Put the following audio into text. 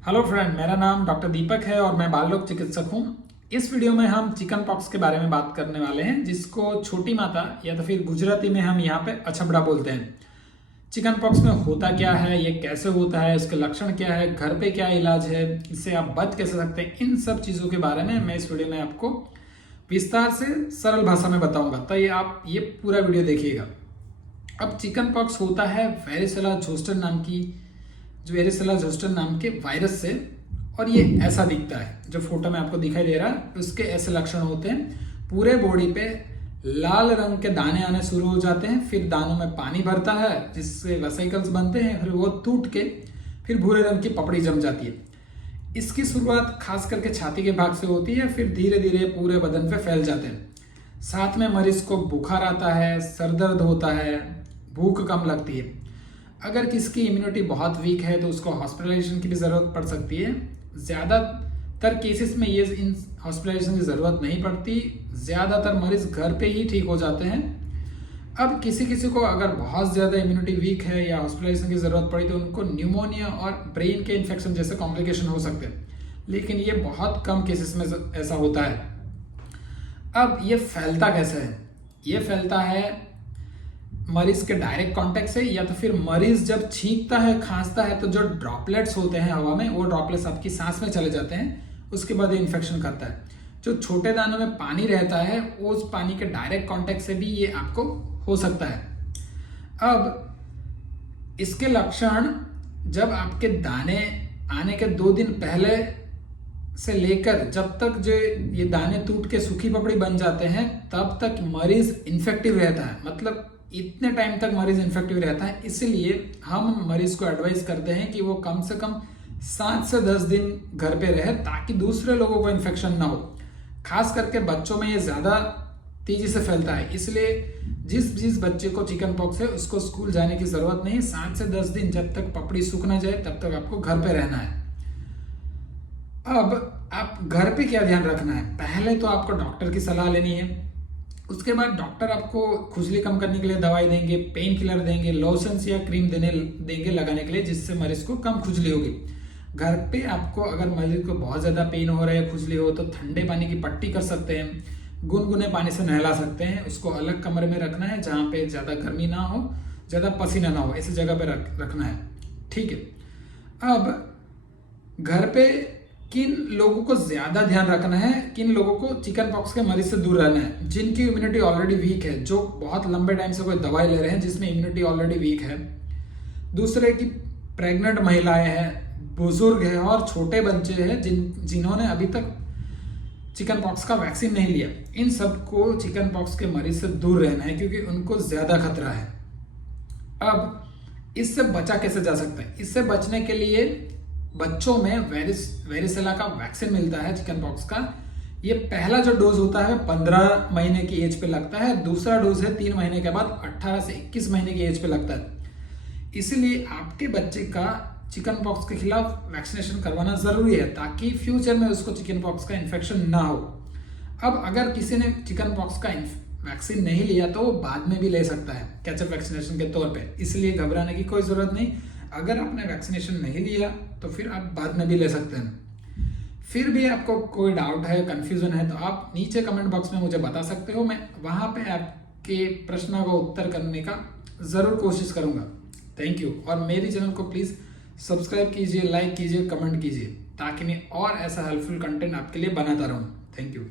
Hello friend, मेरा नाम doctor दीपक है और मैं बाल रोग चिकित्सक हूँ। इस वीडियो में हम चिकन पॉक्स के बारे में बात करने वाले हैं, जिसको छोटी माता या तो फिर गुजराती में हम यहाँ पे अछबड़ा बोलते हैं। चिकन पॉक्स में होता क्या है, ये कैसे होता है, इसके लक्षण क्या है, घर पे क्या इलाज है, इससे आप बच कैसे सकते हैं, इन सब चीज़ों के बारे में मैं इस वीडियो में आपको विस्तार से सरल भाषा में बताऊंगा। तो ये आप ये पूरा वीडियो देखिएगा। अब चिकन पॉक्स होता है वेरिसेला जोस्टर नाम के वायरस से, और ये ऐसा दिखता है। जो फोटो में आपको दिखाई दे रहा है उसके ऐसे लक्षण होते हैं। पूरे बॉडी पे लाल रंग के दाने आने शुरू हो जाते हैं, फिर दानों में पानी भरता है जिससे वेसिकल्स बनते हैं, फिर वो टूट के फिर भूरे रंग की पपड़ी जम जाती है। इसकी शुरुआत खास करके छाती के भाग से होती है, फिर धीरे धीरे पूरे बदन पे फैल जाते हैं। साथ में मरीज को बुखार आता है, सर दर्द होता है, भूख कम लगती है। अगर किसी की इम्यूनिटी बहुत वीक है तो उसको हॉस्पिटलाइजेशन की भी ज़रूरत पड़ सकती है। ज़्यादातर केसेस में ये इन हॉस्पिटलाइजेशन की ज़रूरत नहीं पड़ती, ज़्यादातर मरीज घर पे ही ठीक हो जाते हैं। अब किसी किसी को अगर बहुत ज़्यादा इम्यूनिटी वीक है या हॉस्पिटलाइजेशन की ज़रूरत पड़ी तो उनको न्यूमोनिया और ब्रेन के इन्फेक्शन जैसे कॉम्प्लिकेशन हो सकते हैं, लेकिन ये बहुत कम केसेस में ऐसा होता है। अब ये फैलता कैसे है? ये फैलता है मरीज के डायरेक्ट कांटेक्ट से, या तो फिर मरीज जब छींकता है, खांसता है, तो जो ड्रॉपलेट्स होते हैं हवा में, वो ड्रॉपलेट्स आपकी सांस में चले जाते हैं। उसके बाद ये इन्फेक्शन करता है। जो छोटे दानों में पानी रहता है, उस पानी के डायरेक्ट कांटेक्ट से भी ये आपको हो सकता है। अब इसके लक्षण जब आपके दाने आने के 2 दिन पहले से लेकर जब तक जो ये दाने टूट के सूखी पपड़ी बन जाते हैं, तब तक मरीज इन्फेक्टिव रहता है। मतलब इतने टाइम तक मरीज इन्फेक्टिव रहता है। इसलिए हम मरीज को एडवाइस करते हैं कि वो कम से कम 7 से 10 दिन घर पे रहे, ताकि दूसरे लोगों को इन्फेक्शन ना हो। खास करके बच्चों में ये ज़्यादा तेजी से फैलता है, इसलिए जिस बच्चे को चिकन पॉक्स है उसको स्कूल जाने की ज़रूरत नहीं। 7 से 10 दिन जब तक पपड़ी सूख ना जाए तब तक आपको घर पे रहना है। अब आप घर पे क्या ध्यान रखना है? पहले तो आपको डॉक्टर की सलाह लेनी है। उसके बाद डॉक्टर आपको खुजली कम करने के लिए दवाई देंगे, पेन किलर देंगे, लोशंस या क्रीम देंगे लगाने के लिए, जिससे मरीज को कम खुजली होगी। घर पे आपको अगर मरीज को बहुत ज़्यादा पेन हो रहा है, खुजली हो, तो ठंडे पानी की पट्टी कर सकते हैं, गुनगुने पानी से नहला सकते हैं। उसको अलग कमरे में रखना है जहाँ पे ज़्यादा गर्मी ना हो, ज़्यादा पसीना ना हो, ऐसी जगह पे रखना है। ठीक है। अब घर पे किन लोगों को ज्यादा ध्यान रखना है, किन लोगों को चिकन पॉक्स के मरीज से दूर रहना है? जिनकी इम्यूनिटी ऑलरेडी वीक है, जो बहुत लंबे टाइम से कोई दवाई ले रहे हैं जिसमें इम्यूनिटी ऑलरेडी वीक है। दूसरे की प्रेग्नेंट महिलाएं हैं, बुजुर्ग हैं और छोटे बच्चे हैं जिन्होंने अभी तक चिकन पॉक्स का वैक्सीन नहीं लिया। इन सबको चिकन पॉक्स के मरीज से दूर रहना है, क्योंकि उनको ज्यादा खतरा है। अब इससे बचा कैसे जा सकता है? इससे बचने के लिए बच्चों में वेरिसेला का वैक्सीन मिलता है चिकन पॉक्स का। ये पहला जो डोज होता है 15 महीने की एज पे लगता है, दूसरा डोज है 3 महीने के बाद 18 से 21 महीने की एज पे लगता है। इसलिए आपके बच्चे का चिकन पॉक्स के खिलाफ वैक्सीनेशन करवाना जरूरी है, ताकि फ्यूचर में उसको चिकन पॉक्स का इन्फेक्शन ना हो। अब अगर किसी ने चिकन पॉक्स का वैक्सीन नहीं लिया तो वो बाद में भी ले सकता है कैचअप वैक्सीनेशन के तौर पे, इसलिए घबराने की कोई जरूरत नहीं। अगर आपने वैक्सीनेशन नहीं लिया तो फिर आप बाद में भी ले सकते हैं। फिर भी आपको कोई डाउट है, कंफ्यूजन है, तो आप नीचे कमेंट बॉक्स में मुझे बता सकते हो। मैं वहां पे आपके प्रश्नों का उत्तर करने का जरूर कोशिश करूंगा। Thank you. और मेरी चैनल को प्लीज सब्सक्राइब कीजिए, लाइक कीजिए, कमेंट कीजिए, ताकि मैं और ऐसा हेल्पफुल कंटेंट आपके लिए बनाता रहूं। Thank you.